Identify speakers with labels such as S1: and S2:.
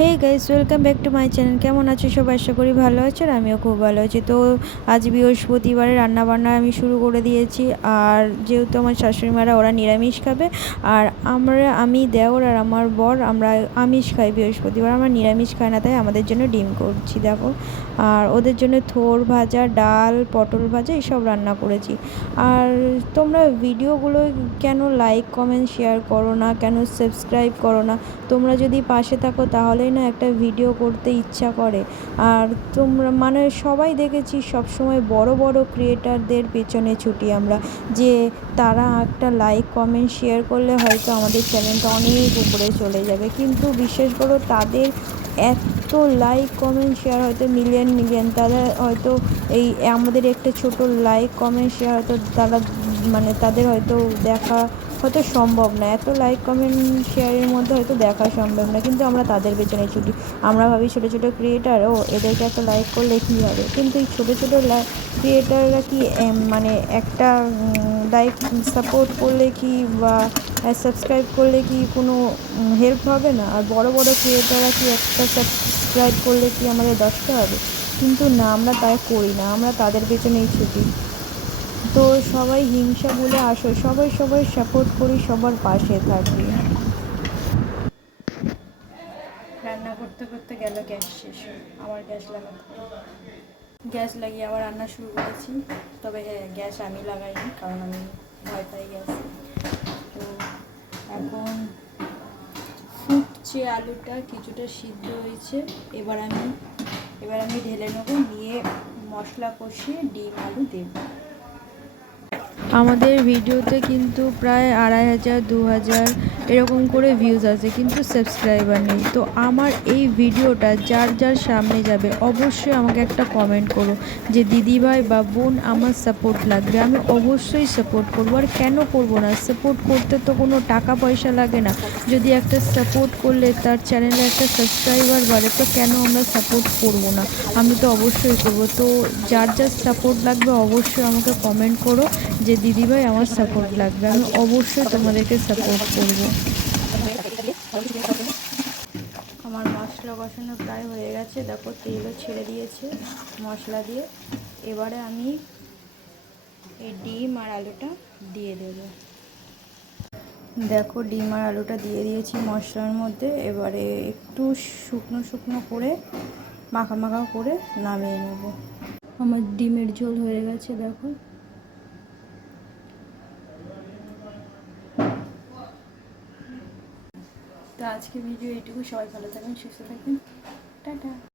S1: Hey guys welcome back to my channel কেমন আছো সবাই? আশা করি ভালো আছো আর আমিও খুব ভালো আছি। তো আজ বৃহস্পতিবারে রান্নাবান্না আমি শুরু করে দিয়েছি। আর যেহেতু আমার শাশুড়ি মারা ওরা নিরামিষ খাবে। আর আমরা, আমি, দেওর আর আমার বর, আমরা আমিষ খাই বৃহস্পতিবার। আমরা নিরামিষ খাই না, তাই আমাদের জন্য ডিম করছি, দেখো। আর ওদের জন্য থোর ভাজা, ডাল, পটল ভাজা, এসব রান্না করেছি। আর তোমরা ভিডিওগুলো কেন লাইক, কমেন্ট, শেয়ার করো না? কেন সাবস্ক্রাইব করো না? তোমরা যদি পাশে থাকো তাহলেই না একটা ভিডিও করতে ইচ্ছা করে। আর তোমরা মানে সবাই দেখেছি সবসময় বড় বড় ক্রিয়েটারদের পেছনে ছুটি আমরা। যে তারা একটা লাইক কমেন্ট শেয়ার করলে হয়তো আমাদের চ্যানেলটা অনেক উপরে চলে যাবে। কিন্তু বিশেষ করে তাদের এত লাইক কমেন্ট শেয়ার হয়তো মিলিয়ন মিলিয়ন তারা হয়তো এই আমাদের একটা ছোট লাইক কমেন্ট শেয়ার হয়তো তারা মানে তাদের হয়তো দেখা হয়তো সম্ভব না। এত লাইক কমেন্ট শেয়ারের মধ্যে হয়তো দেখা সম্ভব না, কিন্তু আমরা তাদের পেছনে ছুটি। আমরা ভাবি ছোটো ছোটো ক্রিয়েটার ও এদেরকে একটা লাইক করলে কী হবে? কিন্তু এই ছোটো ছোটো লাইক ক্রিয়েটাররা কি মানে একটা লাইক সাপোর্ট করলে কি বা সাবস্ক্রাইব করলে কি কোনো হেল্প হবে না? আর বড় বড় ক্রিয়েটাররা কি একটা সাবস্ক্রাইব করলে কি আমাদের দশটা হবে? কিন্তু না, আমরা তাই করি না। আমরা তাদের পেছনেই ছুটি। তো সবাই হিংসা বলে আসো, সবাই সবাই সাপোর্ট করি, সবার পাশে থাকি। রান্না করতে করতে গেল গ্যাস শেষ আমার গ্যাস লাগাতে গ্যাস লাগিয়ে আবার রান্না শুরু করেছি, তবে হ্যাঁ গ্যাস আমি লাগাইনি, কারণ আমি ভয় পাই গ্যাস। তো এখন ফুটছে আলুটা, কিছুটা সিদ্ধ হয়েছে। এবার আমি এবার আমি ঢেলে নেব, নিয়ে মশলা কষিয়ে ডিম, আলু দেবো। আমাদের ভিডিওতে কিন্তু প্রায় আড়াই হাজার, দু হাজার এরকম করে ভিউজ আছে, কিন্তু সাবস্ক্রাইবার নেই। তো আমার এই ভিডিওটা যার যার সামনে যাবে, অবশ্যই আমাকে একটা কমেন্ট করো যে, দিদিভাই বা বোন, আমার সাপোর্ট লাগবে। আমি অবশ্যই সাপোর্ট করব। আর কেন করব না? সাপোর্ট করতে তো কোনো টাকা পয়সা লাগে না। যদি একটা সাপোর্ট করলে তার চ্যানেলে একটা সাবস্ক্রাইবার বাড়ে, তো কেন আমরা সাপোর্ট করব না? আমি তো অবশ্যই করব। তো যার যার সাপোর্ট লাগবে, অবশ্যই আমাকে কমেন্ট করো যে দিদিভাই আমার সাপোর্ট লাগবে। আমি অবশ্যই তোমাদেরকে সাপোর্ট করব। আমার মশলা কষানো প্রায় হয়ে গেছে। দেখো তেলও ছেড়ে দিয়েছে মশলা দিয়ে। এবারে আমি এই ডিম আর আলুটা দিয়ে দেব। দেখো ডিম আর আলুটা দিয়ে দিয়েছি মশলার মধ্যে। এবারে একটু শুকনো শুকনো করে, মাখা মাখা করে নামিয়ে নেব। আমার ডিমের ঝোল হয়ে গেছে, দেখো। তো আজকে ভিডিও এইটুকু। সবাই ভালো থাকবেন সুস্থ থাকবেন। টাটা।